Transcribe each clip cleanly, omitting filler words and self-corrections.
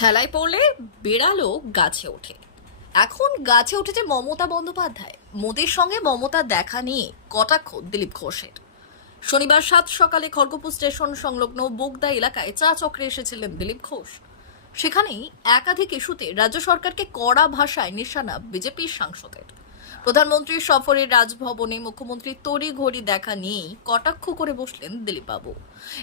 ঠেলায় পড়লে বেড়ালও গাছে ওঠে। এখন গাছে উঠেছে মমতা বন্দ্যোপাধ্যায়। মোদির সঙ্গে মমতা দেখা নিয়ে কটাক্ষ দিলীপ ঘোষের। শনিবার সাত সকালে খড়গপুর স্টেশন সংলগ্ন বোগদা এলাকায় চা চক্রে এসেছিলেন দিলীপ ঘোষ। সেখানেই একাধিক ইস্যুতে রাজ্য সরকারকে কড়া ভাষায় নিশানা বিজেপির সাংসদের। প্রধানমন্ত্রীর সফরে রাজভবনে মুখ্যমন্ত্রী তড়িঘড়ি দেখা নিয়েই কটাক্ষ করে বসলেন দিলীপবাবু।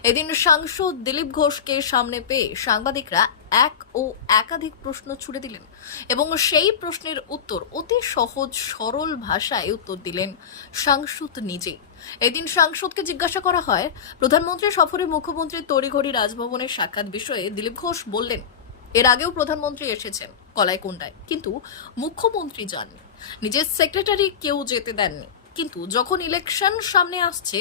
এদিন সাংসদ দিলীপ ঘোষকে সামনে পেয়ে সাংবাদিকরা এক ও একাধিক প্রশ্ন ছুড়ে দিলেন এবং সেই প্রশ্নের উত্তর অতি সহজ সরল ভাষায় উত্তর দিলেন সাংসদ নিজেই। এদিন সাংসদকে জিজ্ঞাসা করা হয়, প্রধানমন্ত্রী সফরে মুখ্যমন্ত্রী তড়িঘড়ি রাজভবনের সাক্ষাৎ বিষয়ে দিলীপ ঘোষ বললেন, এর আগেও প্রধানমন্ত্রী এসেছেন কলাইকুণ্ডায়, কিন্তু মুখ্যমন্ত্রী যাননি, নিজের সেক্রেটারি কেউ যেতে দেননি। কিন্তু যখন ইলেকশন সামনে আসছে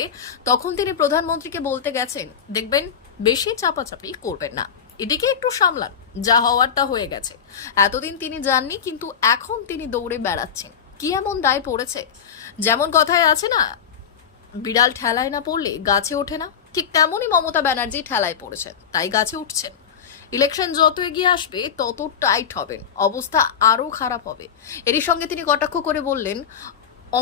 তখন তিনি প্রধানমন্ত্রীকে বলতে গেছেন, দেখবেন বেশি চাপাচাপি করবেন না, এদিকে একটু সামলান, যা হওয়ার তা হয়ে গেছে। এতদিন তিনি যাননি, কিন্তু এখন তিনি দৌড়ে বেড়াচ্ছেন। কি এমন দায় পড়েছে? যেমন কথায় আছে না, বিড়াল ঠেলায় না পড়লে গাছে ওঠে না, ঠিক তেমনই মমতা ব্যানার্জি ঠেলায় পড়েছেন, তাই গাছে উঠছেন। ইলেকশন যত এগিয়ে আসবে তত টাইট হবেন, অবস্থা আরো খারাপ হবে। এরই সঙ্গে তিনি কটাক্ষ করে বললেন,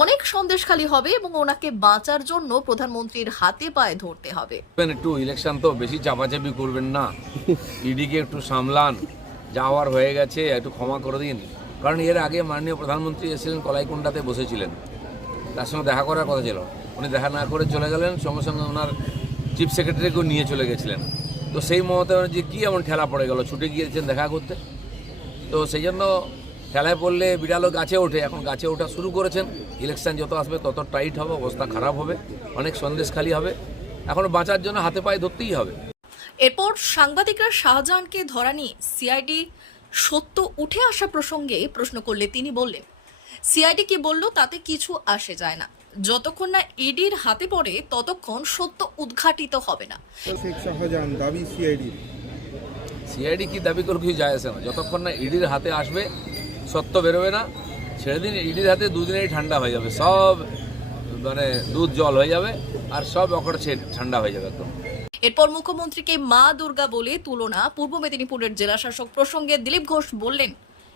অনেক সন্দেশখালী হবে এবং ওনাকে বাঁচার জন্য প্রধানমন্ত্রীর হাতে পায়ে ধরতে হবে। একটু ইলেকশন তো বেশি চাপাচাপি করবেন না, ইডিকে একটু সামলান, যাওয়ার হয়ে গেছে, একটু ক্ষমা করে দিন। কারণ এর আগে মাননীয় প্রধানমন্ত্রী এসেছিলেন, কলাইকুণ্ডাতে বসেছিলেন, তার সঙ্গে দেখা করার কথা ছিল, উনি দেখা না করে চলে গেলেন, সঙ্গে সঙ্গে ওনার চিফ সেক্রেটারিকেও নিয়ে চলে গেছিলেন। তো সেই মমতা ব্যানার্জি কী এমন ঠেলা পড়ে গেল, ছুটে গিয়েছেন দেখা করতে। তো সেই জন্য ঠেলায় পড়লে বিড়ালও গাছে ওঠে, এখন গাছে ওঠা শুরু করেছেন। ইলেকশন যত আসবে তত টাইট হবে, অবস্থা খারাপ হবে, অনেক সন্দেশখালী হবে, এখন বাঁচার জন্য হাতে পায়ে ধরতেই হবে। এরপর সাংবাদিকরা শাহজাহানকে ধরা নিয়ে সিআইডি সত্য উঠে আসা প্রসঙ্গে প্রশ্ন করলে তিনি বললেন, সিআইডি কি বলল তাতে কিছু আসে যায় না, যতক্ষণ না ইডির হাতে পড়ে ততক্ষণ সত্য উদ্ঘাটিত হবে না। শাহজাহান দাবি সিআইডি কি দাবি করে কিছু যায় আসে না, যতক্ষণ না ইডির হাতে আসবে সত্য বেরোবে না। ছেড়ে দিন, ইডির হাতে দুদিনেই ঠান্ডা হয়ে যাবে, সব মানে দুধ জল হয়ে যাবে, আর সব অকড়ছে ঠান্ডা হয়ে যাবে একদম। এরপর মুখ্যমন্ত্রীকে মা দুর্গা বলে তুলনা পূর্ব মেদিনীপুরের জেলাশাসক প্রসঙ্গে দিলীপ ঘোষ বললেন,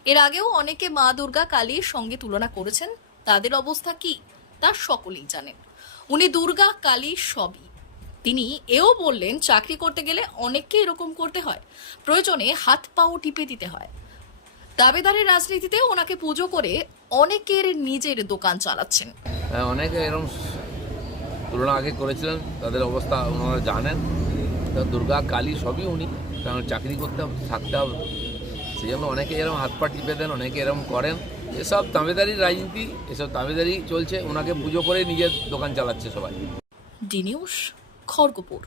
এর আগেও অনেকে মা দুর্গা কালীর সঙ্গে তুলনা করেছেন, তাদের অবস্থা কি তা সকলেই জানেন। উনি দুর্গা কালী সবই। তিনি এও বললেন, চাকরি করতে গেলে অনেককে এরকম করতে হয়, প্রয়োজনে হাত পাও টিপে দিতে হয়। দাবিদারের রাজনীতিতে ওনাকে পুজো করে অনেকের নিজের দোকান চালাচ্ছেন। অনেকে এরকম তুলনা আগে করেছিলেন, তাদের অবস্থা ওনারা জানেন। দুর্গা কালী সবই উনি, কারণ চাকরি করতে হবে, থাকতে হবে, সেই জন্য অনেকে এরকম হাত পা টিপে দেন, অনেকে এরকম করেন। এসব দাবিদারির রাজনীতি, এসব দাবিদারি চলছে, ওনাকে পুজো করে নিজের দোকান চালাচ্ছে সবাই। D news, Kharagpur.